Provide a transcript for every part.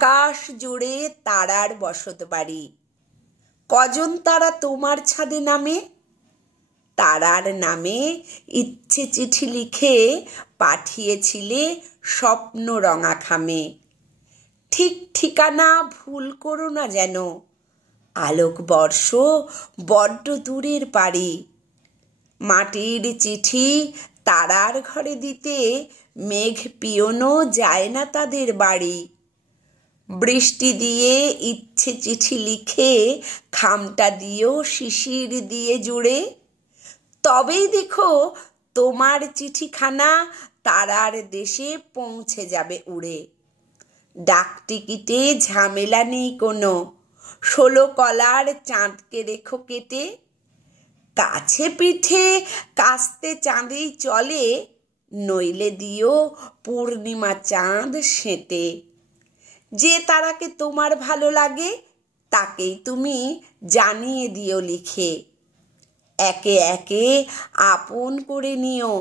আকাশ জুড়ে তারার বসত বাড়ি। কজন তারা তোমার ছাদে নামে? তারার নামে ইচ্ছে চিঠি লিখে পাঠিয়েছিলে স্বপ্ন রঙা খামে। ঠিক ঠিকানা ভুল করো না যেন, আলোকবর্ষ বড্ড দূরের পারি। মাটির চিঠি তারার ঘরে দিতে মেঘ পিয়নো যায় না তাদের বাড়ি। বৃষ্টি দিয়ে ইচ্ছে চিঠি লিখে খামটা দিও শিশির দিয়ে জুড়ে। তবেই দেখো তোমার চিঠিখানা তারার দেশে পৌঁছে যাবে উড়ে। ডাক টিকিটে ঝামেলা নেই কোনো, 16 কলার চাঁদকে রেখো কেটে। কাছে পিঠে কাস্তে চাঁদেই চলে, নইলে দিও পূর্ণিমা চাঁদ সেঁটে। যে তারাকে তোমার ভালো লাগে তাকেই তুমি জানিয়ে দিও লিখে। একে একে আপন করে নিও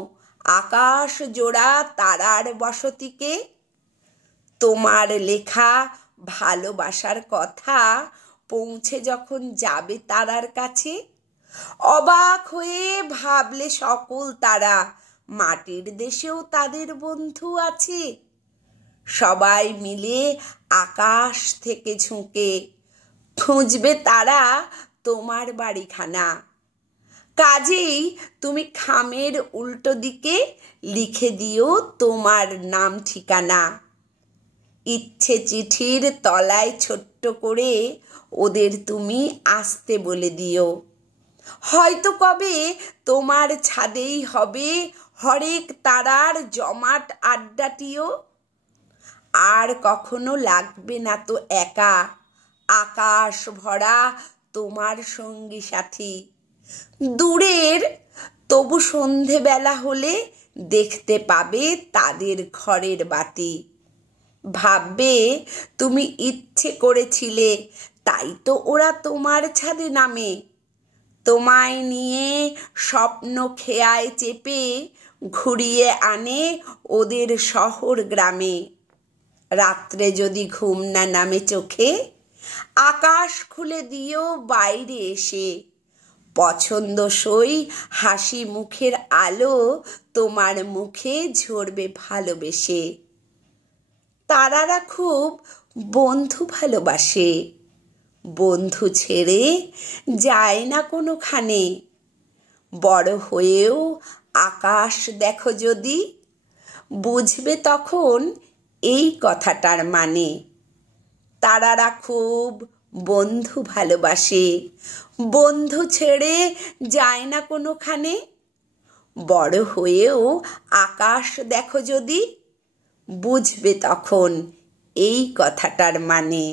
আকাশ জোড়া তারার বসতিকে। তোমার লেখা ভালোবাসার কথা পৌঁছে যখন যাবে তারার কাছে, অবাক হয়ে ভাবলে সকল তারা মাটির দেশেও তাদের বন্ধু আছে। সবাই মিলে আকাশ থেকে ঝুঁকে খুঁজবে তারা তোমার বাড়িখানা। কাজেই তুমি খামের উল্টো দিকে লিখে দিও তোমার নাম ঠিকানা। ইচ্ছে চিঠির তলায় ছোট্ট করে ওদের তুমি আসতে বলে দিও। হয়তো কবে তোমার ছাদেই হবে হরেক তারার জমাট আড্ডাটিও। আর কখনো লাগবে না তো একা, আকাশ ভরা তোমার সঙ্গী সাথী। দূরের তবু সন্ধেবেলা হলে দেখতে পাবে তাদের ঘরের বাতি। ভাববে তুমি ইচ্ছে করেছিলে, তাই তো ওরা তোমার ছাদে নামে। তোমায় নিয়ে স্বপ্ন খেয়ায় চেপে ঘুরিয়ে আনে ওদের শহর গ্রামে। রাত্রে যদি ঘুম না নামে চোখে, আকাশ খুলে দিও বাইরে এসে। পছন্দসই হাসি মুখের আলো তোমার মুখে ঝরবে ভালোবেসে। তারারা খুব বন্ধু ভালোবাসে, বন্ধু ছেড়ে যায় না কোনোখানে। বড় হয়েও আকাশ দেখো যদি, বুঝবে তখন এই কথাটার মানে। তারারা খুব বন্ধু ভালোবাসে, বন্ধু ছেড়ে যায় না কোনোখানে। বড় হয়েও আকাশ দেখো যদি, বুঝবে তখন এই কথাটার মানে।